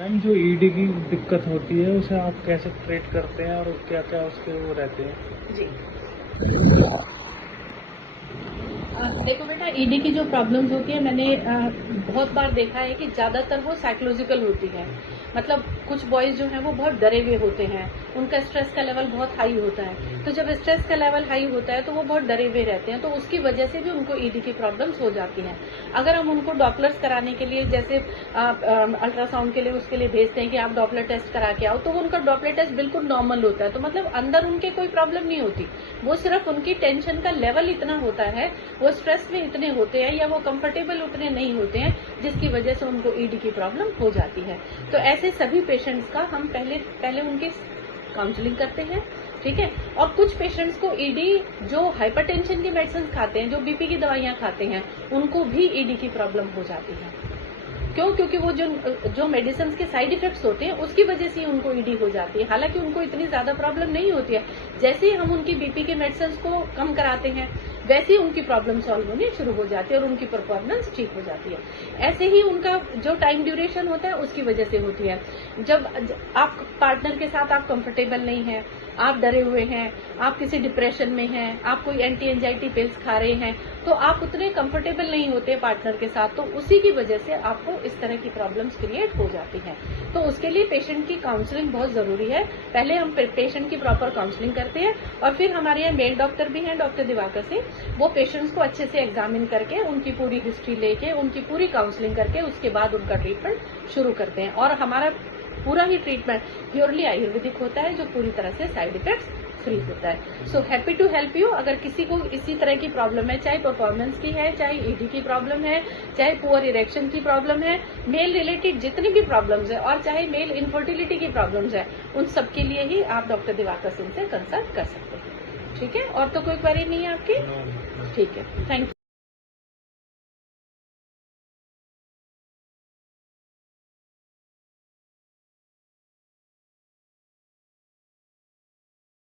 Ma'am जो ED की दिक्कत होती है उसे आप कैसे ट्रीट करते हैं और क्या क्या उसके वो रहते हैं? जी देखो बेटा, ईडी की जो प्रॉब्लम्स होती है, मैंने बहुत बार देखा है कि ज्यादातर वो साइकोलॉजिकल होती है। मतलब कुछ बॉयज जो हैं वो बहुत डरे हुए होते हैं, उनका स्ट्रेस का लेवल बहुत हाई होता है। तो जब स्ट्रेस का लेवल हाई होता है तो वो बहुत डरे हुए रहते हैं, तो उसकी वजह से भी उनको ईडी की प्रॉब्लम्स हो जाती हैं। अगर हम उनको डॉपलर्स कराने के लिए, जैसे अल्ट्रासाउंड के लिए उसके लिए भेजते हैं कि आप डॉपलर टेस्ट करा के आओ, तो उनका डॉपलर टेस्ट बिल्कुल नॉर्मल होता है। तो मतलब अंदर उनके कोई प्रॉब्लम नहीं होती, वो सिर्फ उनकी टेंशन का लेवल इतना होता है, वो स्ट्रेस में इतने होते हैं या वो कंफर्टेबल उतने नहीं होते हैं, जिसकी वजह से उनको ईडी की प्रॉब्लम हो जाती है। तो ऐसे सभी पेशेंट्स का हम पहले उनकी काउंसलिंग करते हैं, ठीक है। और कुछ पेशेंट्स को ईडी जो हाइपरटेंशन की मेडिसिन खाते हैं, जो बीपी की दवाइयां खाते हैं, उनको भी ईडी की प्रॉब्लम हो जाती है। क्यों? क्योंकि वो जो मेडिसिन के साइड इफेक्ट्स होते हैं उसकी वजह से उनको ईडी हो जाती है। हालांकि उनको इतनी ज्यादा प्रॉब्लम नहीं होती है। जैसे ही हम उनकी बीपी के मेडिसिन को कम कराते हैं, वैसे ही उनकी प्रॉब्लम सॉल्व होनी शुरू हो जाती है और उनकी परफॉर्मेंस ठीक हो जाती है। ऐसे ही उनका जो टाइम ड्यूरेशन होता है उसकी वजह से होती है। जब आप पार्टनर के साथ आप कंफर्टेबल नहीं है, आप डरे हुए हैं, आप किसी डिप्रेशन में हैं, आप कोई एंटी एंजाइटी पिल्स खा रहे हैं, तो आप उतने कंफर्टेबल नहीं होते पार्टनर के साथ, तो उसी की वजह से आपको इस तरह की प्रॉब्लम्स क्रिएट हो जाती हैं। तो उसके लिए पेशेंट की काउंसलिंग बहुत जरूरी है। पहले हम पेशेंट की प्रॉपर काउंसलिंग करते हैं और फिर हमारे यहाँ मेल डॉक्टर भी हैं, डॉक्टर दिवाकर सिंह, वो पेशेंट्स को अच्छे से एग्जामिन करके उनकी पूरी हिस्ट्री लेके उनकी पूरी काउंसलिंग करके उसके बाद उनका ट्रीटमेंट शुरू करते हैं। और हमारा पूरा ही ट्रीटमेंट प्योरली आयुर्वेदिक होता है, जो पूरी तरह से साइड इफेक्ट्स फ्री होता है। So happy to help you. अगर किसी को इसी तरह की प्रॉब्लम है, चाहे परफॉर्मेंस की है, चाहे ईडी की प्रॉब्लम है, चाहे पुअर इरेक्शन की प्रॉब्लम है, मेल रिलेटेड जितनी भी प्रॉब्लम्स है, और चाहे मेल इनफर्टिलिटी की प्रॉब्लम्स है, उन सबके लिए ही आप डॉक्टर दिवाकर सिंह से कंसल्ट कर सकते हैं। ठीक है? और तो कोई क्वेरी नहीं है आपकी? ठीक है, थैंक यू।